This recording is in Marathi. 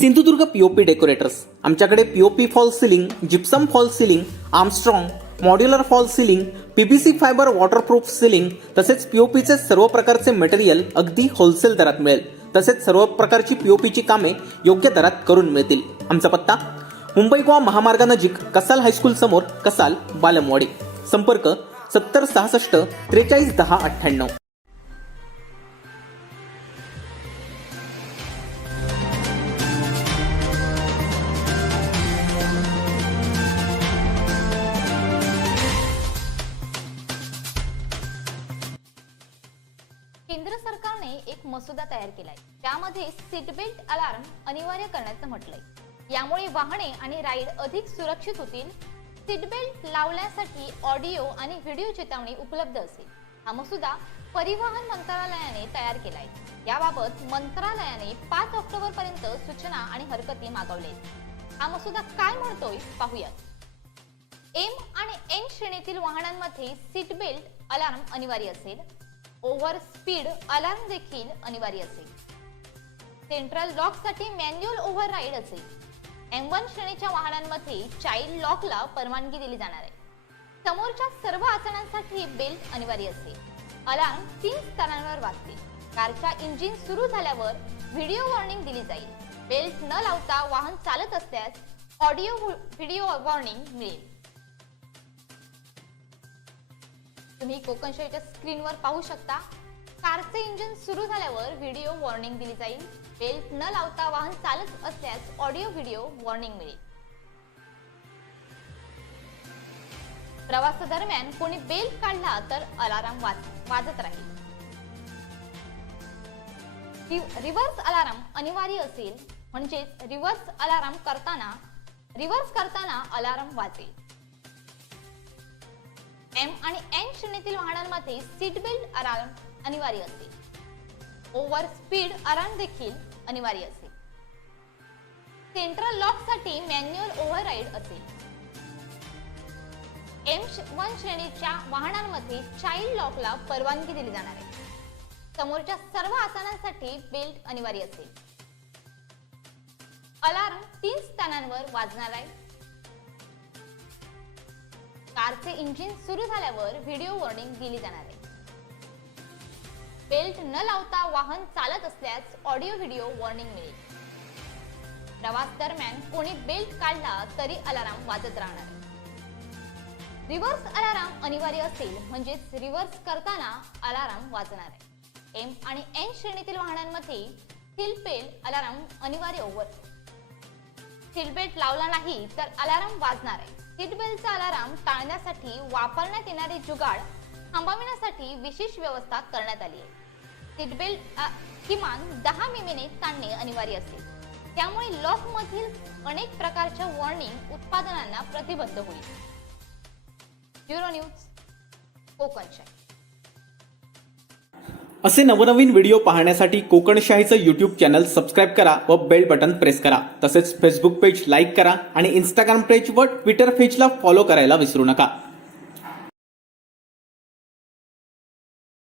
सिंधुदुर्ग पीओपी डेकोरेटर्स आमच्याकडे POP fall ceiling, gypsum fall ceiling, Armstrong, modular fall ceiling, PPC fibre waterproof ceiling तसेच पीओपीचे सर्व प्रकारचे मटेरियल अगदी होलसेल दरात मिळेल. तसेच सर्व प्रकारची पीओपीची कामे योग्य दरात करून मिळतील. आमचा पत्ता मुंबई गोवा महामार्गानजीक कसाल हायस्कूल समोर, कसाल, बालमवाडी. संपर्क 7066 43 10 98. केंद्र सरकारने एक मसुदा तयार केलाय. त्यामध्ये सीट बेल्ट अलार्म अनिवार्य करण्याचं म्हटलंय. यामुळे वाहने आणि राईड अधिक सुरक्षित होतील. सीट बेल्ट लावण्यासाठी ऑडिओ आणि व्हिडिओ चेतावणी उपलब्ध असेल. हा मसुदा परिवहन मंत्रालयाने तयार केलाय. याबाबत मंत्रालयाने 5 ऑक्टोबर पर्यंत सूचना आणि हरकती मागवल्यात. हा मसुदा काय म्हणतोय पाहूयात. एम आणि एन श्रेणीतील वाहनांमध्ये सीट बेल्ट अलार्म अनिवार्य असेल. ओव्हर स्पीड अलार्म देखील अनिवार्य असेल. सेंट्रल लॉक साठी मॅन्युअल ओव्हर राईड असेल. M1 श्रेणीच्या वाहनांमध्ये चाइल्ड लॉकला परवानगी दिली जाणार आहे. समोरच्या सर्व आसनांसाठी बेल्ट अनिवार्य असेल. अलार्म 3 स्तरांवर वाजतील. कारच्या इंजिन सुरू झाल्यावर व्हिडिओ वॉर्निंग दिली जाईल. बेल्ट न लावता वाहन चालत असल्यास ऑडिओ व्हिडिओ वॉर्निंग मिळेल. तुम्ही कोकणशाहीच्या स्क्रीनवर पाहू शकता. कारचे इंजिन सुरू झाल्यावर व्हिडिओ वॉर्निंग दिली जाईल. बेल्ट न लावता वाहन चालत असल्यास ऑडिओ व्हिडिओ वॉर्निंग मिळेल. प्रवासादरम्यान कोणी बेल्ट काढला तर अलार्म वाजत राहील. रिव्हर्स अलार्म अनिवार्य असेल. म्हणजेच रिव्हर्स करताना अलार्म वाजेल. एम आणि एन श्रेणीतील वाहनांमध्ये सीट बेल्ट अलार्म अनिवार्य असेल. ओव्हर स्पीड अलार्म देखील अनिवार्य असेल. सेंट्रल लॉक साठी मॅन्युअल ओव्हर राईड असेल. M1 श्रेणीच्या वाहनांमध्ये चाइल्ड लॉकला परवानगी दिली जाणार आहे. समोरच्या सर्व आसनांसाठी बेल्ट अनिवार्य असेल. अलार्म 3 स्थानांवर वाजणार आहे. कारचे इंजिन सुरू झाल्यावर व्हिडिओ वॉर्निंग दिली जाणार आहे. बेल्ट न लावता वाहन चालत असल्यास ऑडिओ व्हिडिओ वॉर्निंग मिळेल. प्रवास दरम्यान कोणी बेल्ट काढला तरी अलार्म वाजत राहणार आहे. रिव्हर्स अलार्म अनिवार्य असेल. म्हणजेच रिव्हर्स करताना अलार्म वाजणार आहे. एम आणि एन श्रेणीतील वाहनांमध्ये सीट बेल्ट अलार्म अनिवार्य सीट बेल्ट लावला नाही तर अलार्म वाजणार आहे. सीट बेल्टचा अलार्म टाळण्यासाठी वापरण्यात येणारे जुगाड थांबविण्यासाठी विशेष व्यवस्था करण्यात आली आहे. सीट बेल्ट किमान 10 मिमीने ताणणे अनिवार्य असेल. त्यामुळे लॉक मधील अनेक प्रकारच्या वॉर्निंग उत्पादनांना प्रतिबंध होईल. Bureau news, Kokanshahi. असे नवनवीन व्हिडिओ पाहण्यासाठी कोकणशाहीचं YouTube चॅनल सबस्क्राईब करा व बेल बटन प्रेस करा. तसेच फेसबुक पेज लाईक करा आणि इंस्टाग्राम पेज व ट्विटर पेजला फॉलो करायला विसरू नका.